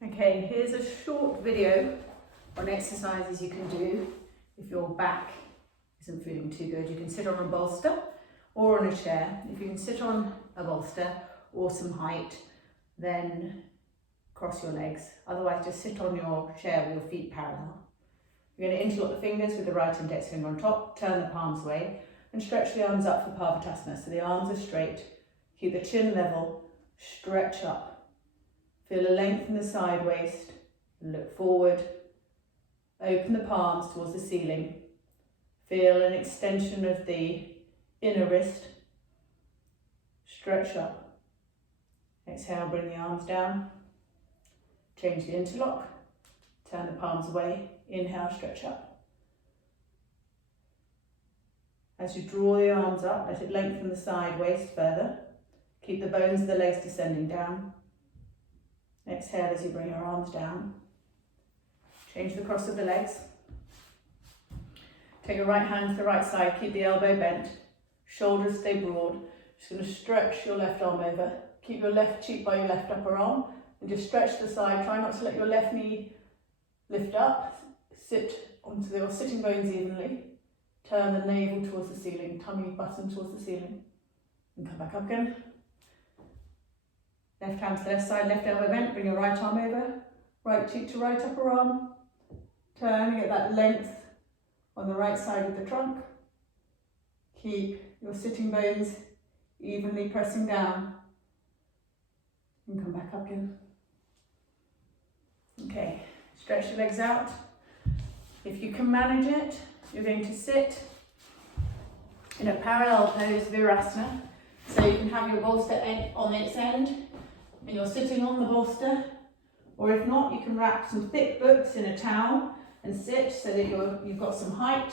Okay, here's a short video on exercises you can do if your back isn't feeling too good. You can sit on a bolster or on a chair. If you can sit on a bolster or some height, then cross your legs. Otherwise, just sit on your chair with your feet parallel. You're going to interlock the fingers with the right index finger on top, turn the palms away, and stretch the arms up for Parvatasana. So the arms are straight. Keep the chin level, stretch up. Feel a length in the side waist, look forward, open the palms towards the ceiling. Feel an extension of the inner wrist, stretch up. Exhale, bring the arms down, change the interlock, turn the palms away, inhale, stretch up. As you draw the arms up, let it lengthen the side waist further. Keep the bones of the legs descending down. Exhale as you bring your arms down. Change the cross of the legs. Take your right hand to the right side, keep the elbow bent, shoulders stay broad. Just going to stretch your left arm over. Keep your left cheek by your left upper arm and just stretch the side. Try not to let your left knee lift up. Sit onto your sitting bones evenly. Turn the navel towards the ceiling, tummy button towards the ceiling. And come back up again. Left hand to the left side, left elbow bent, bring your right arm over, right cheek to right upper arm, turn and get that length on the right side of the trunk. Keep your sitting bones evenly pressing down and come back up again. Okay, stretch your legs out. If you can manage it, you're going to sit in a parallel pose, Virasana, so you can have your bolster on its end and you're sitting on the bolster, or if not, you can wrap some thick books in a towel and sit so that you've got some height,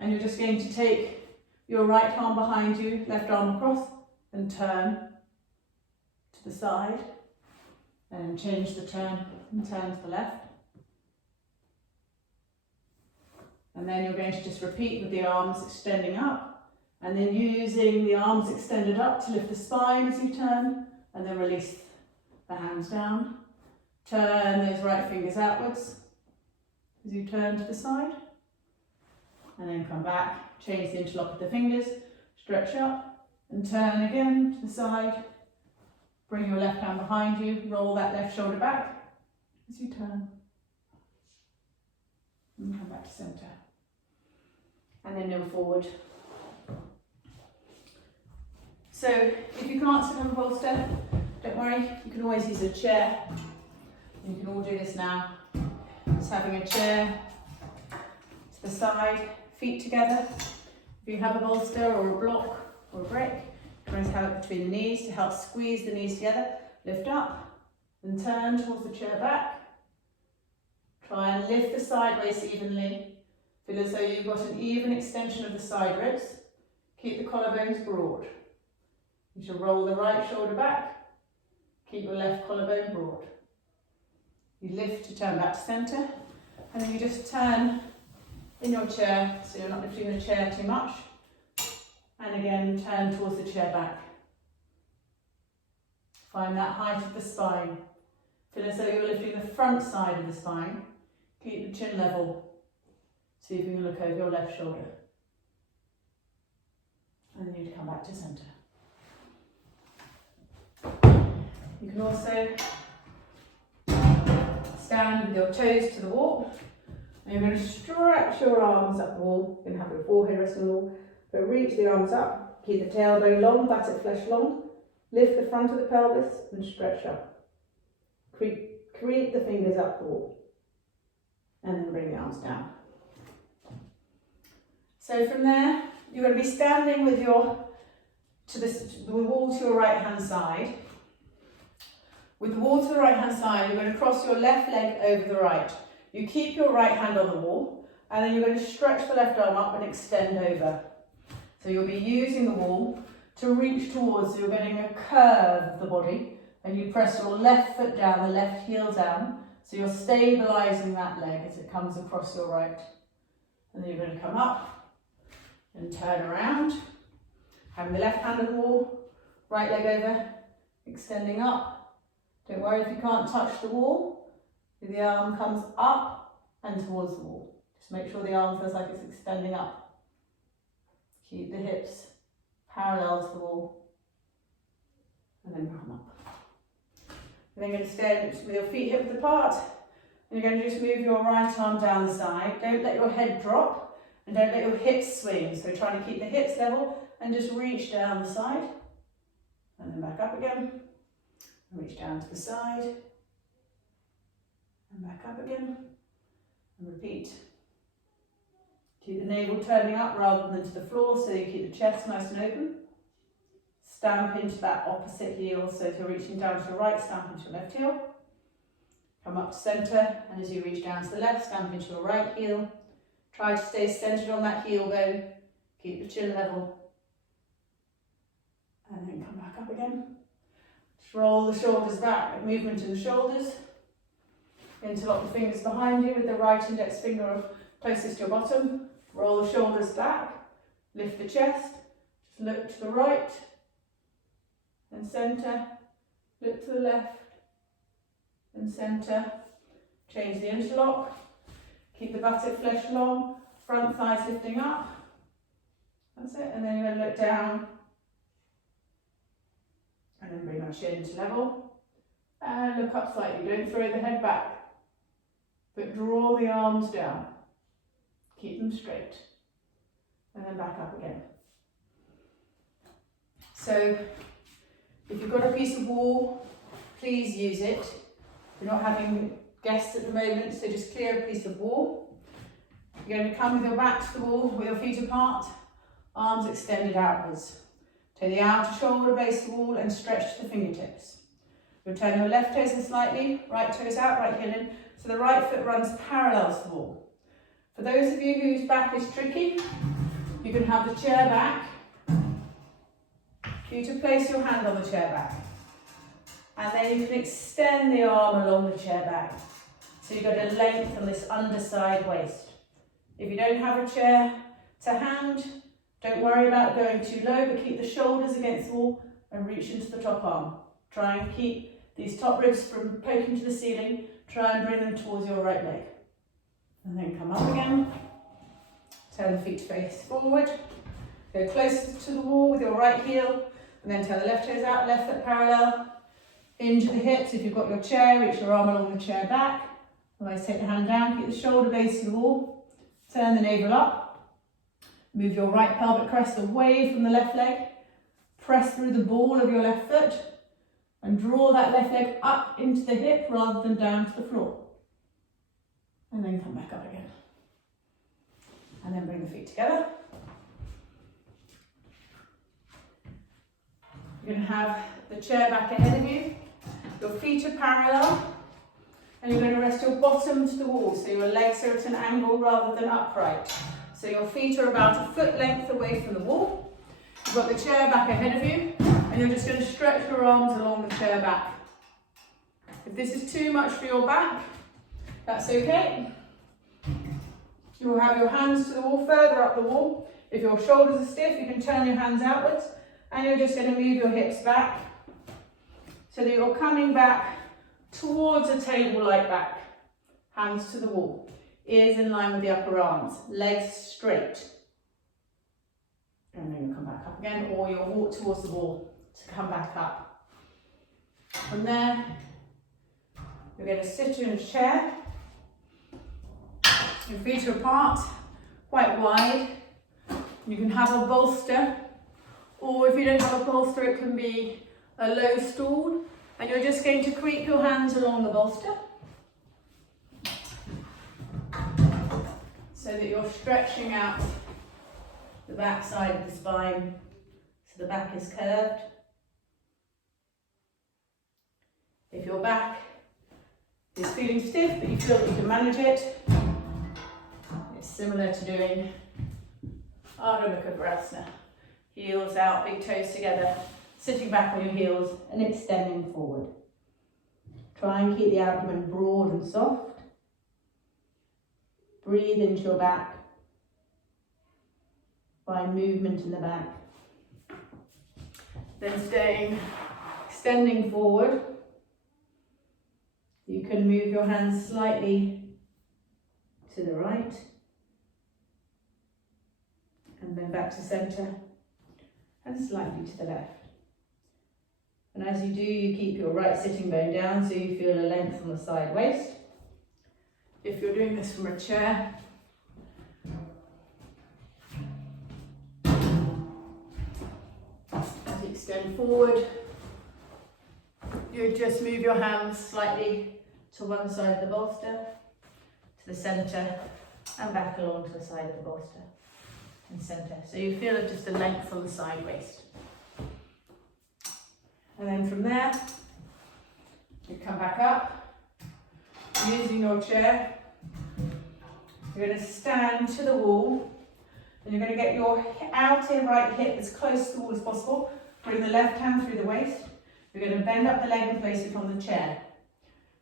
and you're just going to take your right arm behind you, left arm across, and turn to the side, and change the turn and turn to the left. And then you're going to just repeat with the arms extending up, and then using the arms extended up to lift the spine as you turn, and then release the hands down. Turn those right fingers outwards as you turn to the side, and then come back, change the interlock of the fingers, stretch up and turn again to the side. Bring your left hand behind you, roll that left shoulder back as you turn, and come back to centre, and then move forward. So if you can't sit on a bolster, don't worry, you can always use a chair. You can all do this now. Just having a chair to the side, feet together. If you have a bolster or a block or a brick, you can always have it between the knees to help squeeze the knees together. Lift up and turn towards the chair back. Try and lift the side waist evenly. Feel as though you've got an even extension of the side ribs. Keep the collarbones broad. You should roll the right shoulder back. Keep your left collarbone broad. You lift to turn back to centre, and then you just turn in your chair, so you're not lifting the chair too much. And again, turn towards the chair back. Find that height of the spine. Feel as though you're lifting the front side of the spine. Keep the chin level. See if you can look over your left shoulder. And then you come back to centre. You can also stand with your toes to the wall, and you're going to stretch your arms up the wall. You're going to have your forehead rest on the wall, but reach the arms up, keep the tailbone long, buttock flesh long, lift the front of the pelvis and stretch up. Creep the fingers up the wall, and then bring the arms down. So from there, you're going to be standing with the wall to your right hand side. With the wall to the right hand side, you're going to cross your left leg over the right. You keep your right hand on the wall, and then you're going to stretch the left arm up and extend over. So you'll be using the wall to reach towards, so you're getting a curve of the body, and you press your left foot down, the left heel down, so you're stabilising that leg as it comes across your right. And then you're going to come up and turn around, having the left hand on the wall, right leg over, extending up. Don't worry if you can't touch the wall, The arm comes up and towards the wall. Just make sure the arm feels like it's extending up. Keep the hips parallel to the wall. And then come up. And then you're going to stand with your feet hip width apart. And you're going to just move your right arm down the side. Don't let your head drop and don't let your hips swing. So trying to keep the hips level and just reach down the side. And then back up again. And reach down to the side. And back up again. And repeat. Keep the navel turning up rather than to the floor so you keep the chest nice and open. Stamp into that opposite heel. So if you're reaching down to your right, stamp into your left heel. Come up to centre, and as you reach down to the left, stamp into your right heel. Try to stay centred on that heel bone. Keep the chin level. And then come back up again. Just roll the shoulders back, movement in the shoulders. Interlock the fingers behind you with the right index finger closest to your bottom. Roll the shoulders back. Lift the chest. Just look to the right. And centre. Look to the left. And centre. Change the interlock. Keep the buttock flesh long. Front thighs lifting up. That's it. And then you're going to look down. And then bring our chin to level. And look up slightly. Don't throw the head back. But draw the arms down. Keep them straight. And then back up again. So, if you've got a piece of wall, please use it. We're not having guests at the moment, so just clear a piece of wall. You're going to come with your back to the wall, with your feet apart, arms extended outwards. Take the outer shoulder base of the wall and stretch to the fingertips. You'll turn your left toes in slightly, right toes out, right heel in, so the right foot runs parallel to the wall. For those of you whose back is tricky, you can have the chair back. For you to place your hand on the chair back. And then you can extend the arm along the chair back. So you've got a length on this underside waist. If you don't have a chair to hand, don't worry about going too low, but keep the shoulders against the wall and reach into the top arm. Try and keep these top ribs from poking to the ceiling. Try and bring them towards your right leg. And then come up again. Turn the feet face forward. Go close to the wall with your right heel. And then turn the left toes out, left foot parallel. Hinge at the hips. If you've got your chair, reach your arm along the chair back. Otherwise, take the hand down, keep the shoulder base to the wall. Turn the navel up. Move your right pelvic crest away from the left leg. Press through the ball of your left foot. And draw that left leg up into the hip rather than down to the floor. And then come back up again. And then bring the feet together. You're going to have the chair back ahead of you. Your feet are parallel. And you're going to rest your bottom to the wall. So your legs are at an angle rather than upright. So your feet are about a foot length away from the wall. You've got the chair back ahead of you. And you're just going to stretch your arms along the chair back. If this is too much for your back, that's okay. You will have your hands to the wall, further up the wall. If your shoulders are stiff, you can turn your hands outwards. And you're just going to move your hips back so that you're coming back towards a table-like back. Hands to the wall. Ears in line with the upper arms. Legs straight. And then you'll come back up again, or you'll walk towards the wall to come back up. From there, you're going to sit in a chair. Your feet are apart, quite wide. You can have a bolster, or if you don't have a bolster, it can be a low stool. And you're just going to creep your hands along the bolster so that you're stretching out the back side of the spine so the back is curved. If your back is feeling stiff but you feel that you can manage it, it's similar to doing Ardha Mukha Vrasana. Heels out, big toes together, sitting back on your heels and extending forward. Try and keep the abdomen broad and soft. Breathe into your back by movement in the back. Then extending forward. You can move your hands slightly to the right and then back to centre and slightly to the left. And as you do, you keep your right sitting bone down so you feel a length on the side waist. If you're doing this from a chair, as you extend forward, you just move your hands slightly to one side of the bolster, to the centre, and back along to the side of the bolster and centre. So you feel just a length on the side waist. And then from there, you come back up, using your chair. You're going to stand to the wall, and you're going to get your outer right hip as close to the wall as possible. Bring the left hand through the waist. You're going to bend up the leg and place it on the chair.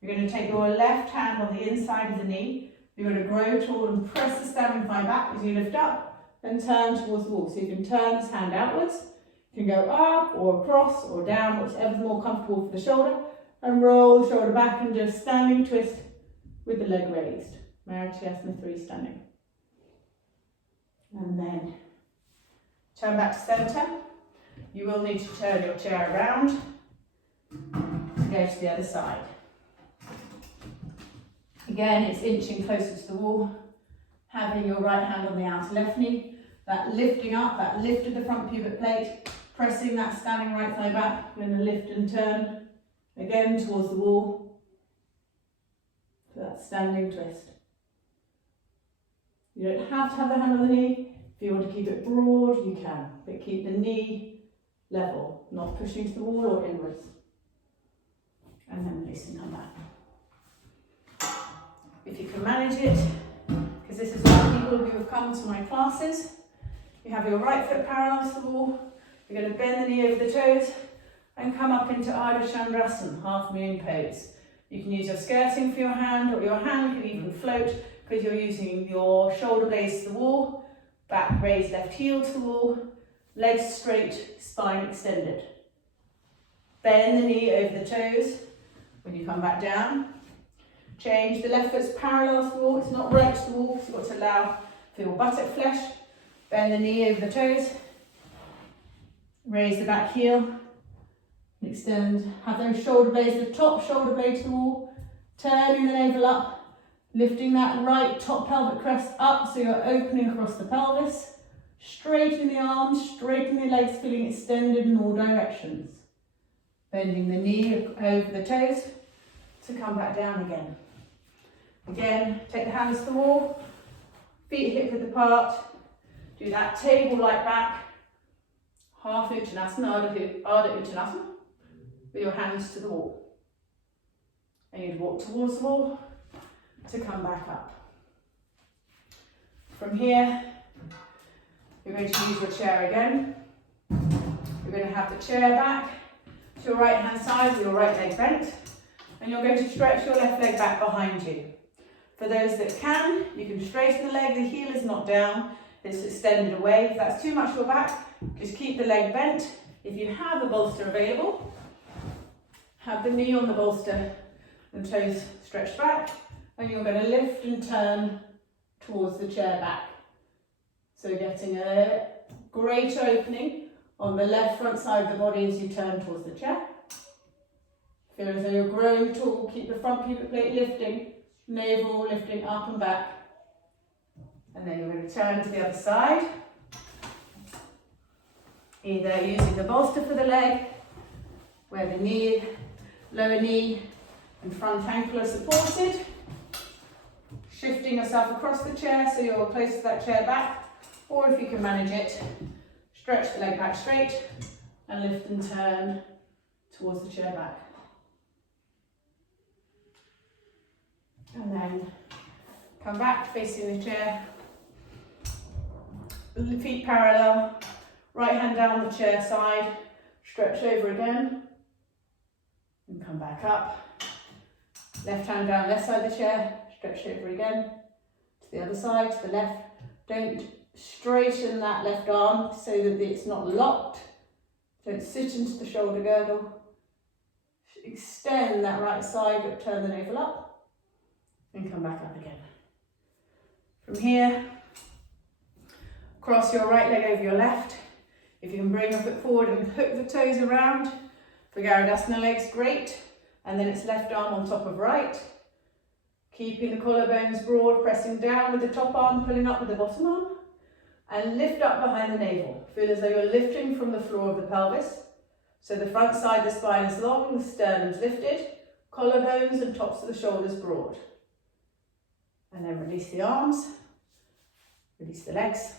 You're going to take your left hand on the inside of the knee. You're going to grow tall and press the standing thigh back as you lift up and turn towards the wall. So you can turn this hand outwards. You can go up or across or down, whichever's more comfortable for the shoulder, and roll the shoulder back and just standing twist with the leg raised. Marichyasana 3 standing. And then turn back to centre. You will need to turn your chair around to go to the other side. Again, it's inching closer to the wall, having your right hand on the outer left knee, that lifting up, that lift of the front pubic plate, pressing that standing right thigh back. We're going to lift and turn again towards the wall for that standing twist. You don't have to have the hand on the knee. If you want to keep it broad, you can, but keep the knee level, not pushing to the wall or inwards. And then release and come back. If you can manage it, because this is what people who have come to my classes, you have your right foot parallel to the wall. You're going to bend the knee over the toes and come up into Ardha Chandrasana, half moon pose. You can use your skirting for your hand, or your hand can even float because you're using your shoulder blades to the wall, back raised, left heel to the wall, legs straight, spine extended. Bend the knee over the toes. When you come back down, change the left foot's parallel to the wall. It's not right to the wall, so you've got to allow for your buttock flesh. Bend the knee over the toes. Raise the back heel. Extend. Have those shoulder blades, the top shoulder blade to the wall. Turning the navel up. Lifting that right top pelvic crest up so you're opening across the pelvis. Straighten the arms, straighten the legs, feeling extended in all directions. Bending the knee over the toes to come back down again. Again, take the hands to the wall, feet hip width apart. Do that table-like back, half Uttanasana, Ardha Uttanasana, with your hands to the wall. And you'd walk towards the wall to come back up. From here, you're going to use your chair again. You're going to have the chair back to your right hand side with your right leg bent, and you're going to stretch your left leg back behind you. For those that can, you can straighten the leg, the heel is not down, it's extended away. If that's too much for your back, just keep the leg bent. If you have a bolster available, have the knee on the bolster and toes stretched back, and you're going to lift and turn towards the chair back. So getting a greater opening on the left front side of the body as you turn towards the chair. Feel as though you're growing tall, keep the front pubic plate lifting, navel lifting up and back. And then you're going to turn to the other side. Either using the bolster for the leg, where the knee, lower knee and front ankle are supported. Shifting yourself across the chair so you're close to that chair back. Or if you can manage it, stretch the leg back straight and lift and turn towards the chair back. And then come back facing the chair. Feet parallel, right hand down the chair side, stretch over again and come back up. Left hand down left side of the chair, stretch over again to the other side, to the left. Don't straighten that left arm so that it's not locked. Don't sit into the shoulder girdle. extend that right side, but turn the navel up and come back up again. From here, cross your right leg over your left. If you can bring your foot forward and hook the toes around, for Garudasana legs, great. And then it's left arm on top of right. Keeping the collarbones broad, pressing down with the top arm, pulling up with the bottom arm. And lift up behind the navel. Feel as though you're lifting from the floor of the pelvis. So the front side of the spine is long, the sternum's lifted, collarbones and tops of the shoulders broad. And then release the arms, release the legs.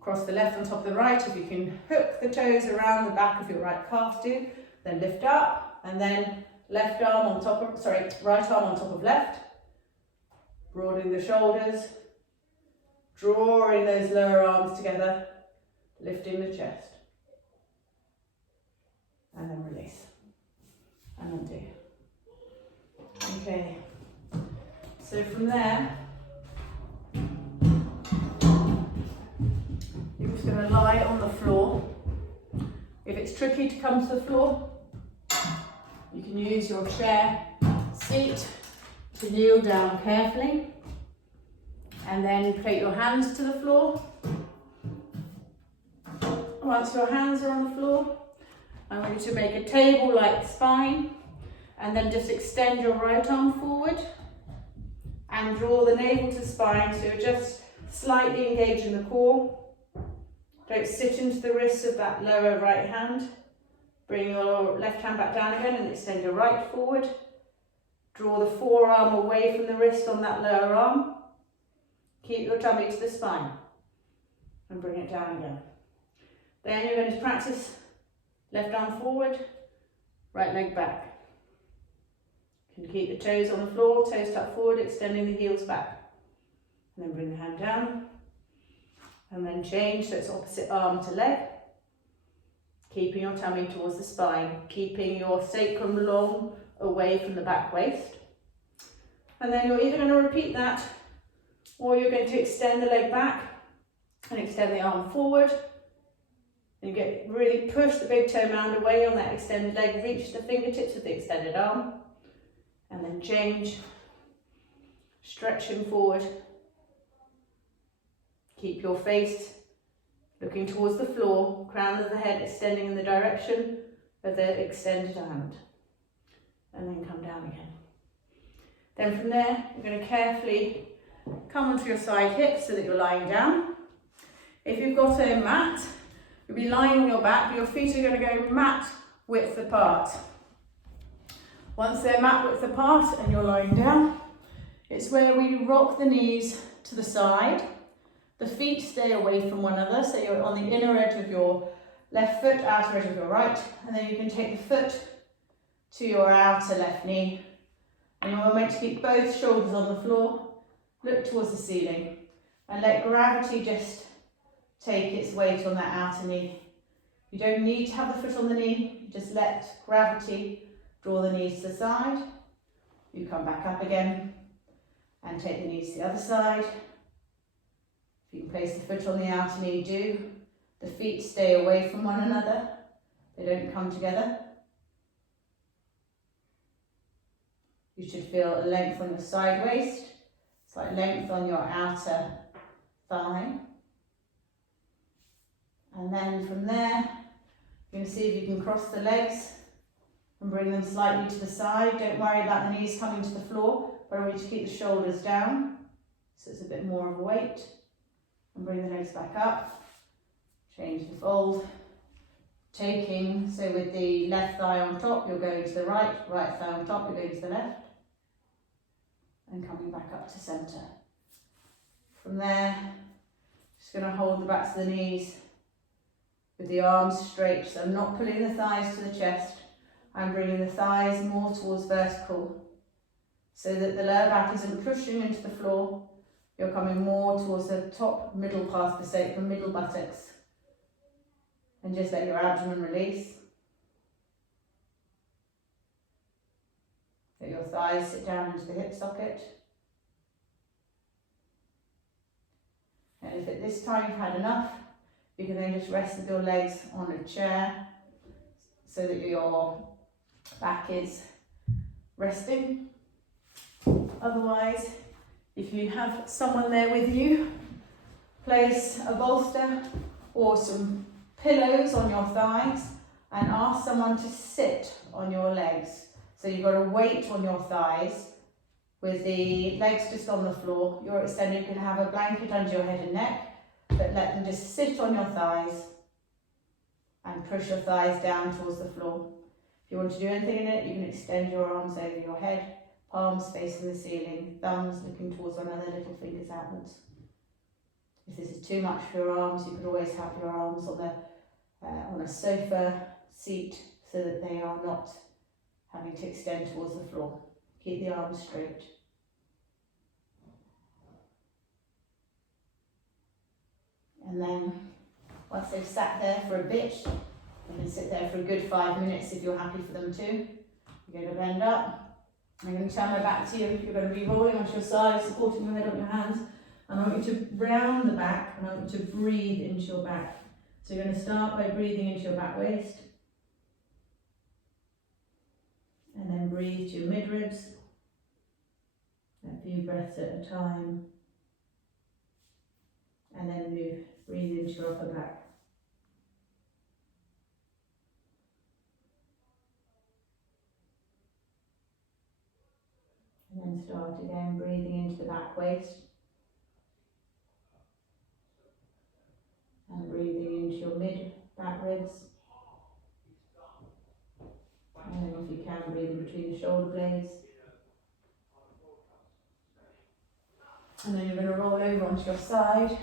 Cross the left on top of the right. If you can hook the toes around the back of your right calf, do. Then lift up, and then right arm on top of left. Broadening the shoulders, drawing those lower arms together, lifting the chest. And then release. And undo. Okay. So from there, you're just going to lie on the floor. If it's tricky to come to the floor, you can use your chair seat to kneel down carefully. And then place your hands to the floor. Once your hands are on the floor, I want you to make a table-like spine, and then just extend your right arm forward and draw the navel to spine, so you're just slightly engaging the core. Don't sit into the wrists of that lower right hand. Bring your left hand back down again and extend your right forward. Draw the forearm away from the wrist on that lower arm. Keep your tummy to the spine and bring it down again. Then you're going to practice left arm forward, right leg back. You can keep the toes on the floor, toes tucked forward, extending the heels back. And then bring the hand down. And then change, so it's opposite arm to leg. Keeping your tummy towards the spine, keeping your sacrum long away from the back waist. And then you're either going to repeat that, or you're going to extend the leg back and extend the arm forward. And you really push the big toe mound away on that extended leg, reach the fingertips with the extended arm, and then change, stretching forward. Keep your face looking towards the floor, crown of the head extending in the direction of the extended hand. And then come down again. Then from there, you're going to carefully come onto your side hips so that you're lying down. If you've got a mat, you'll be lying on your back, but your feet are going to go mat width apart. Once they're mat width apart and you're lying down, it's where we rock the knees to the side. The feet stay away from one another, so you're on the inner edge of your left foot, outer edge of your right, and then you can take the foot to your outer left knee. And you're meant to keep both shoulders on the floor, look towards the ceiling, and let gravity just take its weight on that outer knee. You don't need to have the foot on the knee, you just let gravity draw the knees to the side. You come back up again and take the knees to the other side. If you can place the foot on the outer knee, do. The feet stay away from one another, they don't come together. You should feel a length on your side waist, slight length on your outer thigh. And then from there, you're going to see if you can cross the legs and bring them slightly to the side. Don't worry about the knees coming to the floor, but I want you to keep the shoulders down, so it's a bit more of a weight. And bring the legs back up, change the fold, taking, so with the left thigh on top, you're going to the right, right thigh on top, you're going to the left, and coming back up to centre. From there, just going to hold the backs of the knees with the arms straight, so I'm not pulling the thighs to the chest, I'm bringing the thighs more towards vertical, so that the lower back isn't pushing into the floor. You're coming more towards the top middle part of the sacrum, middle buttocks. And just let your abdomen release. Let your thighs sit down into the hip socket. And if at this time you've had enough, you can then just rest with your legs on a chair so that you're back is resting. Otherwise, if you have someone there with you, place a bolster or some pillows on your thighs and ask someone to sit on your legs. So you've got a weight on your thighs with the legs just on the floor. You're extended, you can have a blanket under your head and neck, but let them just sit on your thighs and push your thighs down towards the floor. If you want to do anything in it, you can extend your arms over your head, palms facing the ceiling, thumbs looking towards one another, little fingers outwards. If this is too much for your arms, you could always have your arms on a sofa seat so that they are not having to extend towards the floor. Keep the arms straight. And then once they've sat there for a bit, you can sit there for a good 5 minutes if you're happy for them to. You're going to bend up. I'm going to turn my back to you. You're going to be rolling onto your side, supporting your head on your hands. And I want you to round the back and I want you to breathe into your back. So you're going to start by breathing into your back waist. And then breathe to your mid-ribs. A few breaths at a time. And then breathe into your upper back. And then start again, breathing into the back waist. And breathing into your mid-back ribs. And then if you can, breathe in between the shoulder blades. And then you're going to roll over onto your side,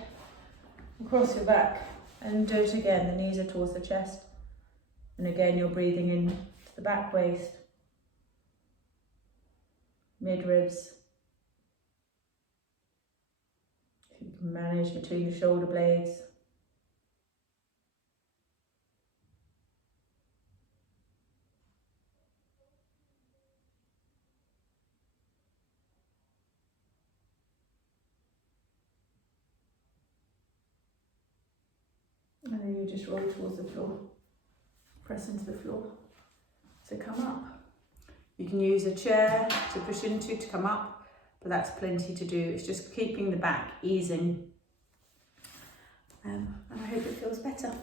across your back, and do it again. The knees are towards the chest. And again, you're breathing in to the back waist, mid-ribs. If you can manage between the shoulder blades. And then you just roll towards the floor, press into the floor. So come up. You can use a chair to push into to come up, but that's plenty to do. It's just keeping the back easing. And I hope it feels better.